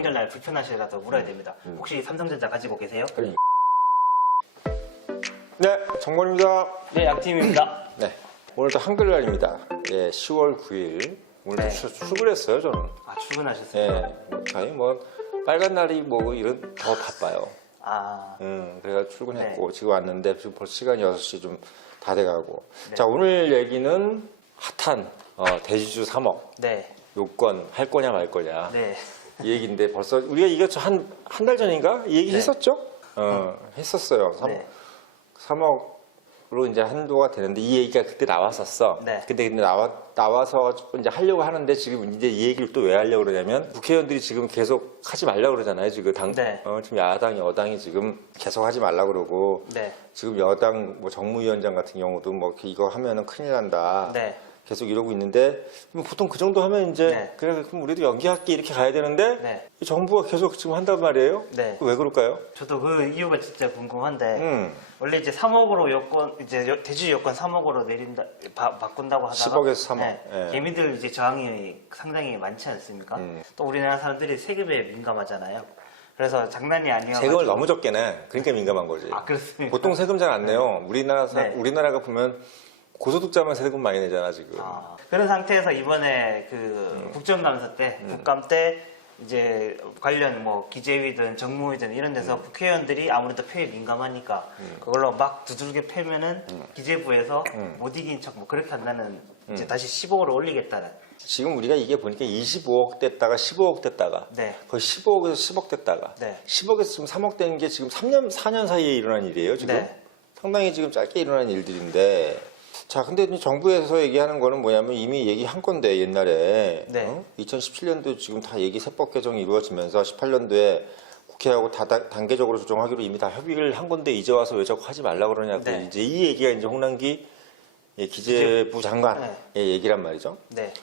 명절날 불편하시더라도 물어야 됩니다. 혹시 삼성전자 가지고 계세요? 그러니까. 네, 정권입니다. 네, 양팀입니다. 네, 오늘도 한글날입니다. 예, 10월 9일. 오늘도 네. 출근했어요, 저는. 아, 출근하셨어요? 예, 아니 뭐 빨간 날이 뭐 이런 더 바빠요. 아, 그래서 출근했고 네. 지금 왔는데 지금 벌써 시간이 6시 좀 다 돼가고. 네. 자, 오늘 얘기는 핫한 대지주 3억 네. 요건 할 거냐 말 거냐 네. 이 얘기인데 벌써 우리가 이거 한 달 전인가 이 얘기 네. 했었죠? 했었어요. 네. 3억으로 이제 한도가 되는데 이 얘기가 그때 나왔었어. 네. 근데 나와서 이제 하려고 하는데 지금 이제 이 얘기를 또 왜 하려고 그러냐면 국회의원들이 지금 계속 하지 말라고 그러잖아요. 지금 네. 지금 야당, 여당이 지금 계속 하지 말라고 그러고 네. 지금 여당 뭐 정무위원장 같은 경우도 뭐 이거 하면은 큰일 난다. 네. 계속 이러고 있는데 보통 그 정도 하면 이제 네. 그래 그럼 우리도 연기할게 이렇게 가야 되는데 네. 이 정부가 계속 지금 한단 말이에요. 네. 왜 그럴까요? 저도 그 이유가 진짜 궁금한데 원래 이제 3억으로 여권 이제 대주 여권 3억으로 내린다 바꾼다고 하다가 10억에서 3억. 네. 예. 개미들 이제 저항이 상당히 많지 않습니까? 또 우리나라 사람들이 세금에 민감하잖아요. 그래서 장난이 아니어서 세금을 너무 적게 내. 그러니까 민감한 거지. 아, 그렇습니까? 보통 세금 잘 안 내요. 네. 우리나라가 보면 고소득자만 세금 많이 내잖아 지금. 아, 그런 상태에서 이번에 그 국정감사 때 국감 때 이제 관련 뭐 기재위든 정무위든 이런 데서 국회의원들이 아무래도 표에 민감하니까 그걸로 막 두들겨 패면은 기재부에서 못 이긴 척 뭐 그렇게 한다는 이제 다시 10억으로 올리겠다는. 지금 우리가 이게 보니까 25억 됐다가 15억 됐다가 네. 거의 15억에서 10억 됐다가 네. 10억에서 10억에서 지금 3억 된 게 지금 4년 사이에 일어난 일이에요 지금. 네. 상당히 지금 짧게 일어난 일들인데 자 근데 이제 정부에서 얘기하는 거는 뭐냐면 이미 얘기한 건데 옛날에 네. 2017년도 지금 다 얘기 세법 개정이 이루어지면서 18년도에 국회하고 단계적으로 조정하기로 이미 다 협의를 한 건데 이제 와서 왜 자꾸 하지 말라고 그러냐고. 네. 이제 이 얘기가 이제 홍남기 기재부 장관의 얘기란 말이죠. 네.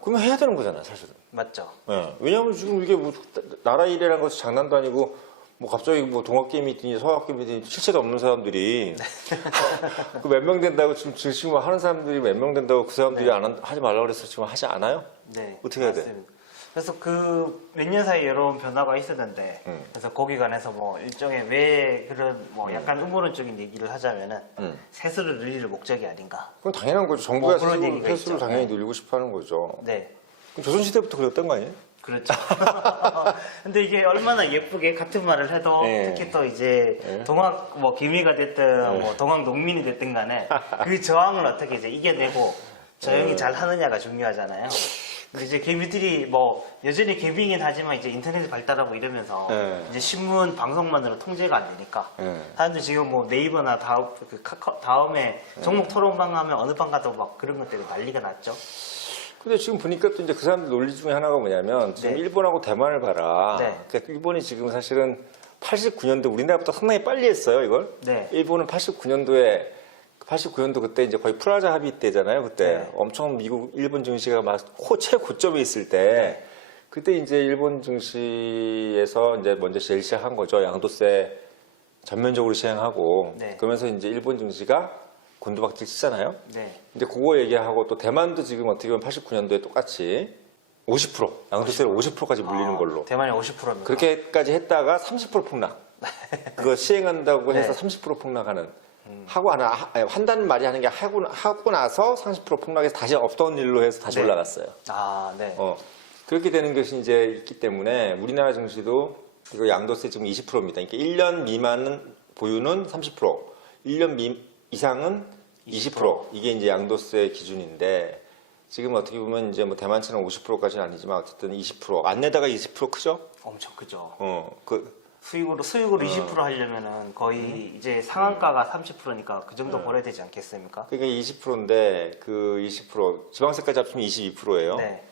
그러면 해야 되는 거잖아 사실은. 맞죠. 예. 왜냐하면 지금 이게 뭐 나라 일이라는 것이 장난도 아니고 뭐 갑자기 뭐 동학개미든지 서학개미든지 실체도 없는 사람들이 그 몇 명 된다고 지금 하는 사람들이 몇 명 된다고 그 사람들이 하지 말라고 그래서 지금 하지 않아요? 네. 어떻게 해야 돼? 맞습니다. 그래서 그 몇 년 사이에 여러 변화가 있었는데 그래서 거기 관해서 뭐 일종의 왜 그런 뭐 약간 음모론적인 얘기를 하자면은 세수를 늘릴 목적이 아닌가. 그건 당연한 거죠. 정부가 뭐 그런 얘기가 세수를 있죠. 당연히 네. 늘리고 싶어 하는 거죠. 네. 그럼 조선시대부터 그랬던 거 아니에요? 그렇죠. 근데 이게 얼마나 예쁘게 같은 말을 해도 네. 특히 또 이제 동학 뭐 개미가 됐든 뭐 동학 농민이 됐든 간에 그 저항을 어떻게 이제 이겨내고 저항이 잘 하느냐가 중요하잖아요. 근데 이제 개미들이 뭐 여전히 개미이긴 하지만 이제 인터넷이 발달하고 이러면서 네. 이제 신문 방송만으로 통제가 안 되니까 네. 사람들 지금 뭐 네이버나 다음에 종목 토론방 하면 어느 방 가도 막 그런 것 때문에 난리가 났죠. 근데 지금 보니까 또 이제 그 사람들 논리 중에 하나가 뭐냐면 지금 네. 일본하고 대만을 봐라. 네. 그러니까 일본이 지금 사실은 89년도 우리나라보다 상당히 빨리 했어요, 이걸. 네. 일본은 89년도 그때 이제 거의 프라자 합의 때잖아요, 그때. 네. 엄청 일본 증시가 막 최고점에 있을 때. 네. 그때 이제 일본 증시에서 이제 먼저 제일 시작한 거죠. 양도세 전면적으로 시행하고. 네. 그러면서 이제 일본 증시가 곤두박질 치잖아요. 네. 이제 그거 얘기하고 또 대만도 지금 어떻게 보면 89년도에 똑같이 50% 양도세를 50%까지 물리는 걸로 대만이 50%입니다. 그렇게까지 했다가 30% 폭락. 그거 시행한다고 해서 네. 30% 폭락하는 한다는 말이 하는 게 하고 나서 30% 폭락해서 다시 없던 일로 해서 다시 네. 올라갔어요. 아, 네. 그렇게 되는 것이 이제 있기 때문에 우리나라 증시도 이거 양도세 지금 20%입니다. 그러니까 1년 미만 보유는 30%, 1년 이상은 20%. 이게 이제 양도세 기준인데 지금 어떻게 보면 이제 뭐 대만처럼 50%까지는 아니지만 어쨌든 20%. 안 내다가 20% 크죠? 엄청 크죠. 수익으로 20% 하려면은 거의 이제 상한가가 30%니까 그 정도 벌어야 되지 않겠습니까? 그러니까 20%인데 그 20% 지방세까지 합치면 22%예요. 네.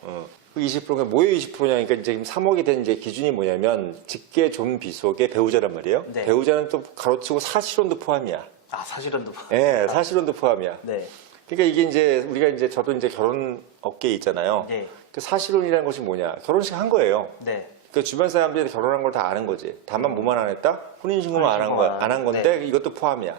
그 20%가 뭐예요 20%냐니까 이제 지금 3억이 된 이제 기준이 뭐냐면 직계 존비속의 배우자란 말이에요. 네. 배우자는 또 가로치고 사실혼도 포함이야. 아, 사실은도. 예, 사실혼도 포함이야. 네. 그러니까 이게 이제 우리가 이제 저도 이제 결혼 업계에 있잖아요. 네. 그 사실혼이라는 것이 뭐냐? 결혼식 한 거예요. 네. 그 주변 사람들이 결혼한 걸 다 아는 거지. 다만 뭐만 안 했다? 혼인신고만 안 한 거야. 안 한 건데 네. 이것도 포함이야.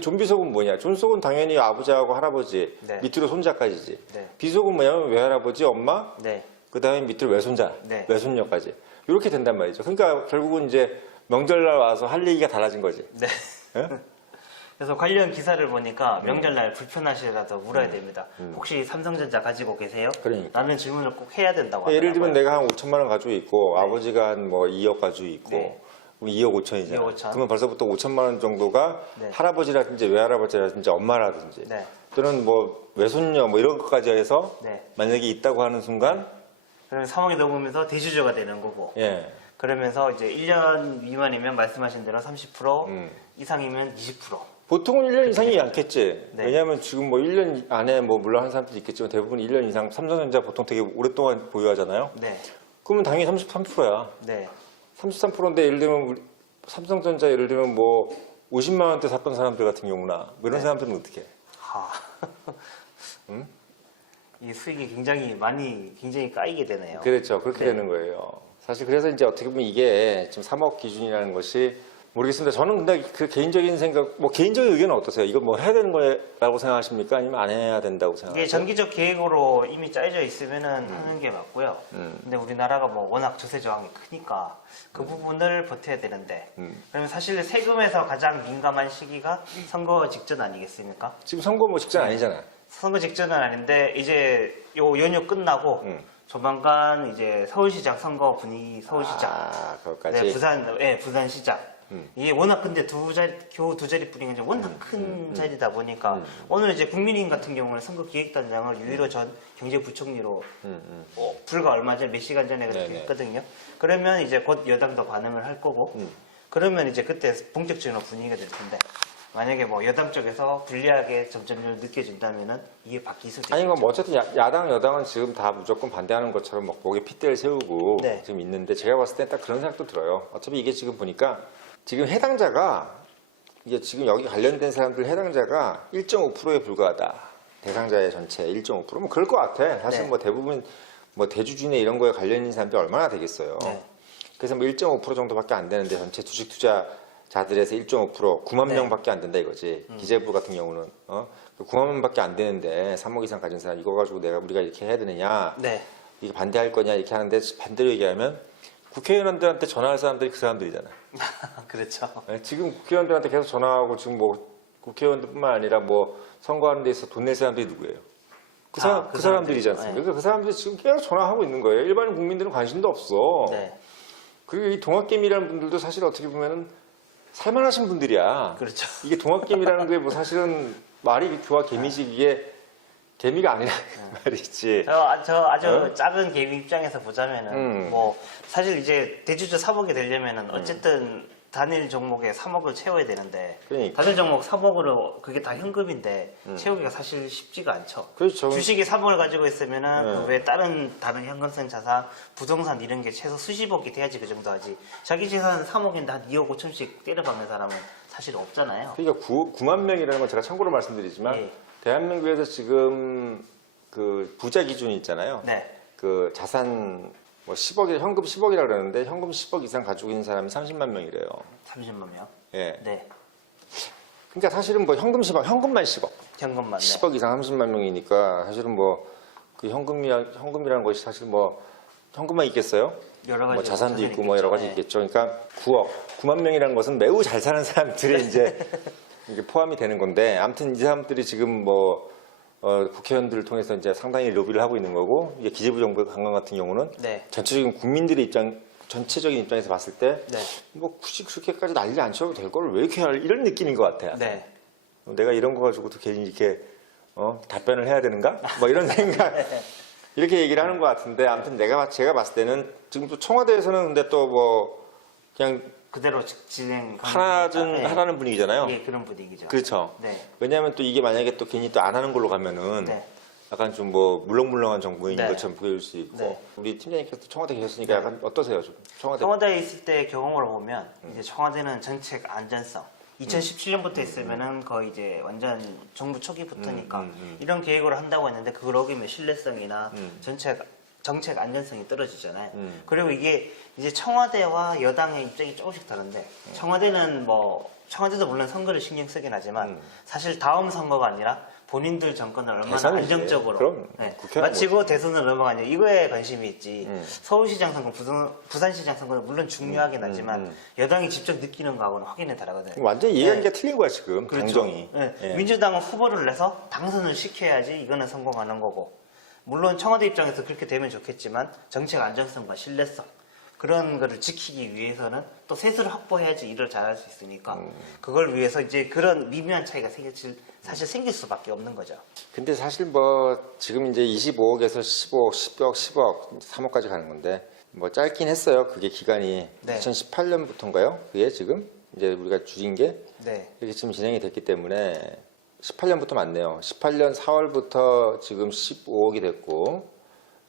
존비속은 뭐냐? 존속은 당연히 아버지하고 할아버지, 네. 밑으로 손자까지지. 네. 비속은 뭐냐면 외할아버지, 엄마, 네. 그 다음에 밑으로 외손자, 네. 외손녀까지. 이렇게 된단 말이죠. 그러니까 결국은 이제 명절날 와서 할 얘기가 달라진 거지. 네. 예? 그래서 관련 기사를 보니까 명절날 불편하시라도 물어야 됩니다. 혹시 삼성전자 가지고 계세요? 그러니까. 라는 질문을 꼭 해야 된다고 하더라고요. 예를 들면 내가 한 5천만 원 가지고 있고 아버지가 한 뭐 2억 가지고 있고 네. 그럼 2억 5천이잖아. 2억 5천. 그러면 벌써부터 5천만 원 정도가 네. 할아버지라든지 외할아버지라든지 엄마라든지 네. 또는 뭐 외손녀 뭐 이런 것까지 해서 네. 만약에 있다고 하는 순간 그럼 3억이 넘으면서 대주주가 되는 거고. 예. 그러면서 이제 1년 미만이면 말씀하신 대로 30%, 음. 이상이면 20%. 보통은 1년 이상이 않겠지. 네. 왜냐하면 지금 뭐 1년 안에 뭐 물론 한 사람들이 있겠지만 대부분 1년 이상 삼성전자 보통 되게 오랫동안 보유하잖아요. 네. 그러면 당연히 33%야. 네. 33%인데 예를 들면 우리 삼성전자 예를 들면 뭐 50만 원대 샀던 사람들 같은 경우나 뭐 이런 네. 사람들은 어떻게 해? 하. 이 수익이 굉장히 까이게 되네요. 그렇죠. 그렇게 네. 되는 거예요. 사실 그래서 이제 어떻게 보면 이게 지금 3억 기준이라는 것이 모르겠습니다. 저는 근데 그 개인적인 생각, 뭐 개인적인 의견은 어떠세요? 이거 뭐 해야 되는 거라고 생각하십니까? 아니면 안 해야 된다고 이게 생각하세요? 정기적 계획으로 이미 짜여져 있으면은 하는 게 맞고요. 근데 우리나라가 뭐 워낙 조세 저항이 크니까 그 부분을 버텨야 되는데 그러면 사실 세금에서 가장 민감한 시기가 선거 직전 아니겠습니까? 지금 선거 뭐 직전 아니잖아요. 선거 직전은 아닌데 이제 요 연휴 끝나고 조만간 이제 서울시장 선거 분위기 서울시장 아, 그것까지. 네, 부산시장. 이게 워낙 근데 겨우 두 자리뿐인 게 워낙 큰 자리다 보니까 오늘 이제 국민의힘 같은 경우는 선거기획단장을 유일호 전 경제부총리로 불과 얼마 전 몇 시간 전에 그렇게 네네. 했거든요. 그러면 이제 곧 여당도 반응을 할 거고 그러면 이제 그때 본격적인 분위기가 될 텐데 만약에 뭐 여당 쪽에서 불리하게 점점점 느껴진다면은 이게 바뀔 수도 아니, 있겠죠. 뭐 어쨌든 야당, 여당은 지금 다 무조건 반대하는 것처럼 막 목에 핏대를 세우고 네. 지금 있는데 제가 봤을 때 딱 그런 생각도 들어요. 어차피 이게 지금 보니까 지금 해당자가 이게 지금 여기 관련된 사람들 해당자가 1.5%에 불과하다. 대상자의 전체 1.5%? 뭐 그럴 것 같아. 사실 네. 뭐 대부분 뭐 대주주네 이런 거에 관련 있는 사람들이 얼마나 되겠어요. 네. 그래서 뭐 1.5% 정도밖에 안 되는데 전체 주식 투자자들에서 1.5% 9만 네. 명밖에 안 된다 이거지. 기재부 같은 경우는 9만 명밖에 안 되는데 3억 이상 가진 사람 이거 가지고 우리가 이렇게 해야 되느냐? 네. 이게 반대할 거냐 이렇게 하는데 반대로 얘기하면 국회의원들한테 전화할 사람들이 그 사람들이잖아. 그렇죠. 네, 지금 국회의원들한테 계속 전화하고 지금 뭐 국회의원들뿐만 아니라 뭐 선거하는 데 있어 돈 낼 사람들이 누구예요? 그 그 사람들이지 사람들이죠. 않습니까? 네. 그러니까 그 사람들이 지금 계속 전화하고 있는 거예요. 일반 국민들은 관심도 없어. 네. 그리고 이 동학개미라는 분들도 사실 어떻게 보면은 살만하신 분들이야. 그렇죠. 이게 동학개미라는 게 뭐 사실은 말이 좋아 개미지 이게 개미가 아니라 말이지. 저 아주 작은 개미 입장에서 보자면은 뭐 사실 이제 대주주 3억이 되려면은 어쨌든 단일 종목에 3억을 채워야 되는데 그러니까. 단일 종목 3억으로 그게 다 현금인데 채우기가 사실 쉽지가 않죠. 그렇죠. 주식이 3억을 가지고 있으면은 그 외에 다른 현금성 자산, 부동산 이런 게 최소 수십억이 돼야지 그 정도 하지. 자기 재산 3억인데 한 2억 5천씩 때려박는 사람은 사실 없잖아요. 그러니까 9만 명이라는 건 제가 참고로 말씀드리지만 예. 대한민국에서 지금 그 부자 기준이 있잖아요. 네. 그 자산 뭐 10억에 현금 10억이라 그러는데 현금 10억 이상 가지고 있는 사람이 30만 명이래요. 30만 명. 예. 네. 그러니까 사실은 뭐 현금만 10억. 현금만. 네. 10억 이상 30만 명이니까 사실은 뭐 그 현금이라는 것이 사실 뭐 현금만 있겠어요? 여러 가지 뭐 자산도 자산이 있고 뭐 여러 가지 있겠죠. 있겠죠. 그러니까 9만 명이라는 것은 매우 잘 사는 사람들이 이제 이게 포함이 되는 건데 아무튼 이 사람들이 지금 뭐 국회의원들을 통해서 이제 상당히 로비를 하고 있는 거고 이게 기재부 정부 관광 같은 경우는 네. 전체적인 국민들의 전체적인 입장에서 봤을 때 네. 뭐 굳이 그렇게까지 난리 안 쳐도 될 걸 왜 이렇게 할 이런 느낌인 것 같아요. 네. 내가 이런 거 가지고도 괜히 이렇게 답변을 해야 되는가? 뭐 이런 생각 이렇게 얘기를 하는 것 같은데 아무튼 제가 봤을 때는 지금 또 청와대에서는 근데 또 뭐 그냥 그대로 진행 하라는 분위기잖아요. 예, 그런 분위기죠. 그렇죠. 네. 왜냐하면 또 이게 만약에 또 괜히 또 안 하는 걸로 가면은 네. 약간 좀 뭐 물렁물렁한 정부인 네. 것처럼 보일 수 있고 네. 우리 팀장님께서 청와대 계셨으니까 네. 약간 어떠세요? 좀 청와대 청와대에 있을 때 경험을 보면 이제 청와대는 정책 안전성 2017년부터 했으면은 거의 이제 완전 정부 초기부터니까 이런 계획을 한다고 했는데 그걸 어기면 신뢰성이나 정책 안전성이 떨어지잖아요. 그리고 이게 이제 청와대와 여당의 입장이 조금씩 다른데 청와대는 청와대도 물론 선거를 신경 쓰긴 하지만 사실 다음 선거가 아니라 본인들 정권을 얼마나 대선이지. 안정적으로 그럼 네. 국회는 마치고 대선을 넘어가냐 이거에 관심이 있지. 음. 서울시장 선거, 부산시장 선거는 물론 중요하긴 하지만 여당이 직접 느끼는 거하고는 확연히 다르거든요. 완전히 이해관계가 틀린 거야 지금 그렇죠. 당정이. 네. 예. 민주당은 후보를 내서 당선을 시켜야지 이거는 성공하는 거고, 물론 청와대 입장에서 그렇게 되면 좋겠지만 정책 안정성과 신뢰성 그런 거를 지키기 위해서는 또 세수를 확보해야지 일을 잘할 수 있으니까 그걸 위해서 이제 그런 미묘한 차이가 사실 생길 수밖에 없는 거죠. 근데 사실 뭐 지금 이제 25억에서 15억, 10억, 10억, 3억까지 가는 건데 뭐 짧긴 했어요. 그게 기간이 네. 2018년부터인가요? 그게 지금 이제 우리가 줄인 게 네, 이렇게 지금 진행이 됐기 때문에 18년부터 맞네요. 18년 4월부터 지금 15억이 됐고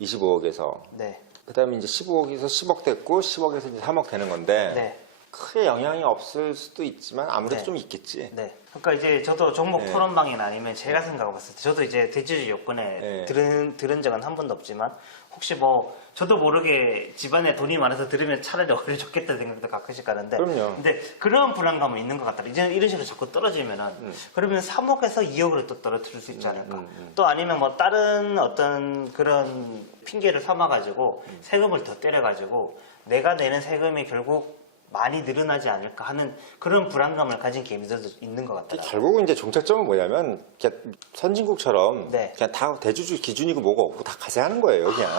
25억에서 네, 그다음에 이제 15억에서 10억 됐고 10억에서 이제 3억 되는 건데 네, 크게 영향이 없을 수도 있지만 아무래도 네. 좀 있겠지. 네. 그러니까 이제 저도 종목 네. 토론방이나 아니면 제가 생각해 봤을 때 저도 이제 대주주 요건에 네. 들은 적은 한 번도 없지만 혹시 뭐 저도 모르게 집안에 돈이 많아서 들으면 차라리 오히려 좋겠다 생각도 가끔씩 가는데 그럼요. 근데 그런 불안감은 있는 것 같다. 이제 이런 식으로 자꾸 떨어지면은 그러면 3억에서 2억으로 또 떨어뜨릴 수 있지 않을까. 또 아니면 뭐 다른 어떤 그런 핑계를 삼아가지고 세금을 더 때려가지고 내가 내는 세금이 결국 많이 늘어나지 않을까 하는 그런 불안감을 가진 개미들도 있는 것 같더라고요. 결국은 이제 종착점은 뭐냐면 그냥 선진국처럼 네. 그냥 다 대주주 기준이고 뭐가 없고 다 가세하는 거예요, 그냥.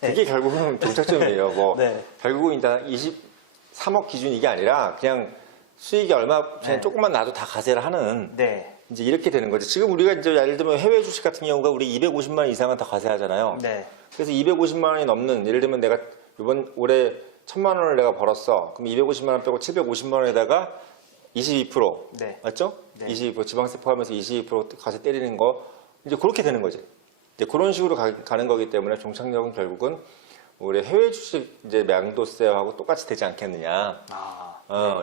네. 그게 결국은 종착점이에요. 뭐 네. 결국은 일단 23억 기준 이게 아니라 그냥 수익이 얼마 그냥 네. 조금만 나도 다 가세를 하는 네, 이제 이렇게 되는 거죠. 지금 우리가 이제 예를 들면 해외 주식 같은 경우가 우리 250만 원 이상은 다 가세하잖아요. 네, 그래서 250만 원이 넘는 예를 들면 내가 이번 올해 1000만 원을 내가 벌었어. 그럼 250만 원 빼고 750만 원에다가 22% 네. 맞죠? 네. 22% 지방세 포함해서 22% 가서 때리는 거 이제 그렇게 되는 거지. 이제 그런 식으로 가는 거기 때문에 종착역은 결국은 우리 해외 주식 이제 양도세하고 똑같이 되지 않겠느냐.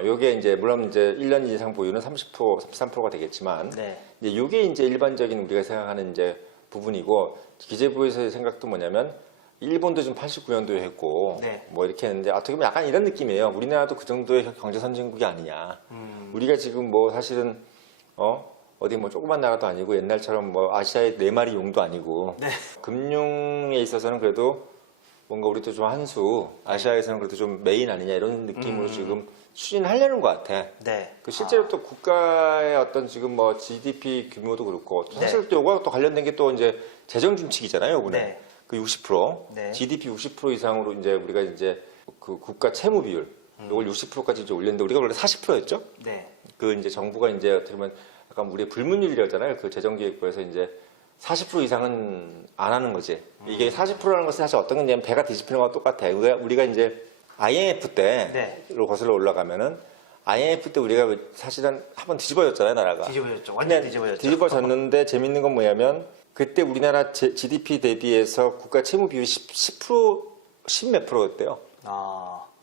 요게 이제 물론 이제 1년 이상 보유는 30%, 33%가 되겠지만 네, 이제 요게 이제 일반적인 우리가 생각하는 이제 부분이고 기재부에서의 생각도 뭐냐면 일본도 지금 89년도에 했고 네. 뭐 이렇게 했는데 어떻게 보면 약간 이런 느낌이에요. 우리나라도 그 정도의 경제 선진국이 아니냐. 우리가 지금 뭐 사실은 어디 뭐 조그만 나라도 아니고 옛날처럼 뭐 아시아의 4마리 용도 아니고 네. 금융에 있어서는 그래도 뭔가 우리도 좀 한 수 아시아에서는 그래도 좀 메인 아니냐 이런 느낌으로 지금 추진하려는 것 같아. 네. 그 실제로 또 국가의 어떤 지금 뭐 GDP 규모도 그렇고 사실 또 이거와 또 관련된 게 또 이제 재정 준칙이잖아요, 이번에. 네. 그 60%, 네. GDP 60% 이상으로 이제 우리가 이제 그 국가 채무 비율 이걸 60%까지 이제 올렸는데 우리가 원래 40%였죠? 네. 그 이제 정부가 이제 어떻게 보면 약간 우리의 불문율이라잖아요. 그 재정기획부에서 이제 40% 이상은 안 하는 거지. 이게 40%라는 것은 사실 어떤 건냐면 배가 뒤집히는 거와 똑같아. 우리가 이제 IMF 때로 네. 거슬러 올라가면은 IMF 때 우리가 사실은 한번 뒤집어졌잖아요, 나라가. 뒤집어졌죠. 완전 근데 뒤집어졌죠. 뒤집어졌는데 재밌는 건 뭐냐면 그때 우리나라 GDP 대비해서 국가 채무 비율이 10%, 10몇 프로였대요.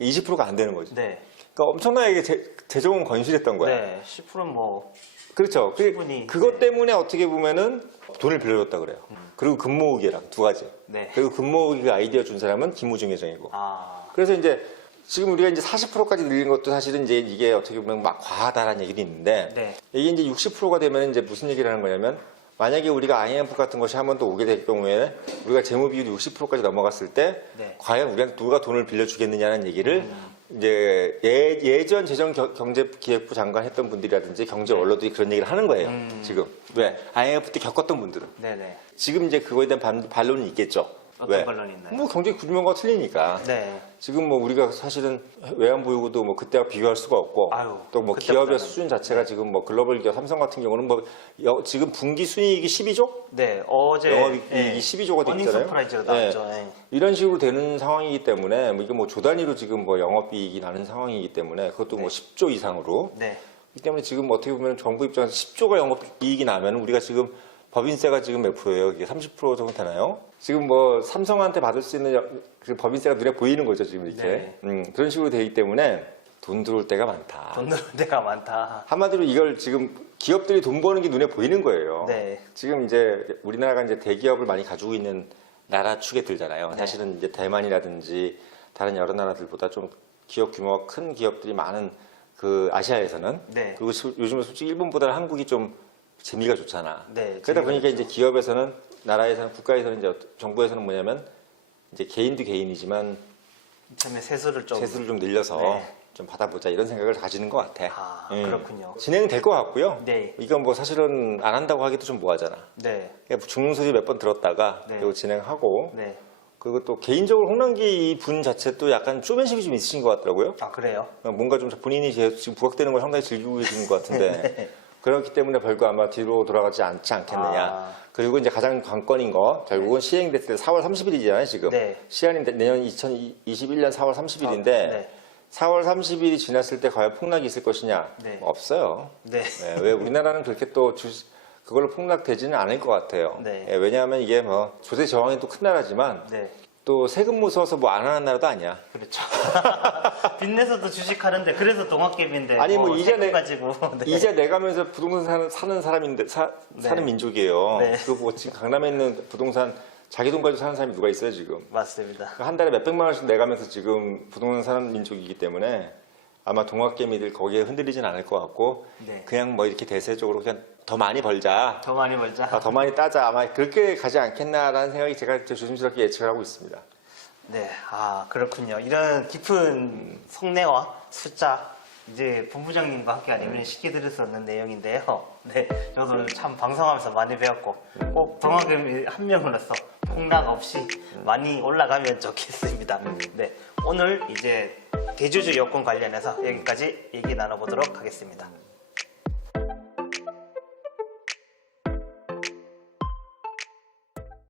20%가 안 되는 거지. 네. 그러니까 엄청나게 재정은 건실했던 거야. 네. 10%는 뭐 그렇죠. 충분히, 그것 네. 때문에 어떻게 보면은 돈을 빌려줬다 그래요. 그리고 근모으기랑 두 가지. 네. 그리고 근모으기 아이디어 준 사람은 김우중 회장이고. 아. 그래서 이제 지금 우리가 이제 40%까지 늘린 것도 사실은 이제 이게 어떻게 보면 막 과하다라는 얘기도 있는데 네. 이게 이제 60%가 되면 이제 무슨 얘기를 하는 거냐면 만약에 우리가 IMF 같은 것이 한 번 더 오게 될 경우에 우리가 재무 비율이 60%까지 넘어갔을 때 네. 과연 우리한테 누가 돈을 빌려주겠느냐는 얘기를 이제 예전 재정경제기획부 장관 했던 분들이라든지 경제 언론들이 그런 얘기를 하는 거예요. 지금 왜 IMF 때 겪었던 분들은 네네. 지금 이제 그거에 대한 반론이 있겠죠. 어떤 왜? 반론이 있나요? 뭐 경제 규모가 틀리니까. 네. 지금 뭐 우리가 사실은 외환보유고도 뭐 그때와 비교할 수가 없고 아유, 또 뭐 그때보다는. 기업의 수준 자체가 지금 뭐 글로벌 기업 삼성 같은 경우는 뭐 지금 분기 순이익이 12조? 네. 어제 영업이익이 12조가 됐잖아요. 어닝 서프라이즈가 나왔죠. 네. 이런 식으로 되는 상황이기 때문에 뭐 이게 뭐 조 단위로 지금 뭐 영업이익이 나는 상황이기 때문에 그것도 뭐 10조 이상으로 네. 그렇기 때문에 지금 어떻게 보면 정부 입장에서 10조가 영업이익이 나면 우리가 지금 법인세가 지금 몇 프로예요? 이게 30% 정도 되나요? 지금 뭐 삼성한테 받을 수 있는 그 법인세가 눈에 보이는 거죠, 지금 이렇게. 그런 식으로 되기 때문에 돈 들어올 때가 많다. 돈 들어올 때가 많다. 한마디로 이걸 지금 기업들이 돈 버는 게 눈에 보이는 거예요. 네. 지금 이제 우리나라가 이제 대기업을 많이 가지고 있는 나라 축에 들잖아요. 네. 사실은 이제 대만이라든지 다른 여러 나라들보다 좀 기업 규모가 큰 기업들이 많은 그 아시아에서는 네. 그리고 요즘은 솔직히 일본보다는 한국이 좀 재미가 좋잖아. 네, 그러다 재미가 보니까 좋죠. 이제 기업에서는, 나라에서는, 국가에서는, 이제 정부에서는 뭐냐면 이제 개인도 개인이지만 처음에 세수를 좀 세수를 좀 늘려서 네. 좀 받아보자 이런 생각을 가지는 것 같아. 아, 그렇군요. 진행될 것 같고요. 네. 이건 뭐 사실은 안 한다고 하기도 좀 뭐하잖아. 네. 그러니까 죽는 소리 몇 번 들었다가 네. 그리고 진행하고 네. 그리고 또 개인적으로 홍남기 분 자체 또 약간 쇼맨십이 좀 있으신 것 같더라고요. 아, 그래요? 뭔가 좀 본인이 지금 부각되는 걸 상당히 즐기고 계시는 것 같은데 네. 그렇기 때문에 별거 아마 뒤로 돌아가지 않지 않겠느냐. 아. 그리고 이제 가장 관건인 거 결국은 시행됐을 때 4월 30일이잖아요 지금. 네. 시한이 내년 2021년 4월 30일인데 네. 4월 30일이 지났을 때 과연 폭락이 있을 것이냐? 네. 없어요. 네. 네, 왜 우리나라는 그렇게 또 그걸로 폭락되지는 않을 것 같아요. 네. 예, 왜냐하면 이게 뭐 조세 저항이 또 큰 나라지만 네. 또 세금 무서워서 뭐 안 하는 나라도 아니야. 그렇죠. 빚내서도 주식하는데 그래서 동학개비인데 아니, 뭐 이자 세금 내- 가지고 네. 이자 내가면서 부동산 사는 사람인데 사는 민족이에요. 네. 그거 뭐 지금 강남에 있는 부동산 자기 돈 가지고 사는 사람이 누가 있어요 지금? 맞습니다. 한 달에 몇백만 원씩 내가면서 지금 부동산 사는 민족이기 때문에 아마 동학개미들 거기에 흔들리진 않을 것 같고 네. 그냥 뭐 이렇게 대세적으로 그냥 더 많이 벌자, 더 많이 벌자. 더 많이 따자 아마 그렇게 가지 않겠나라는 생각이 제가 조심스럽게 예측을 하고 있습니다. 네, 아 그렇군요. 이런 깊은 속내와 숫자 이제 본부장님과 함께 아니면 쉽게 들을 수 없는 내용인데요. 네, 저도 참 방송하면서 많이 배웠고 꼭 동학개미 한 명으로서 폭락 없이 많이 올라가면 좋겠습니다. 네, 오늘 이제 대주주 여권 관련해서 여기까지 얘기 나눠보도록 하겠습니다.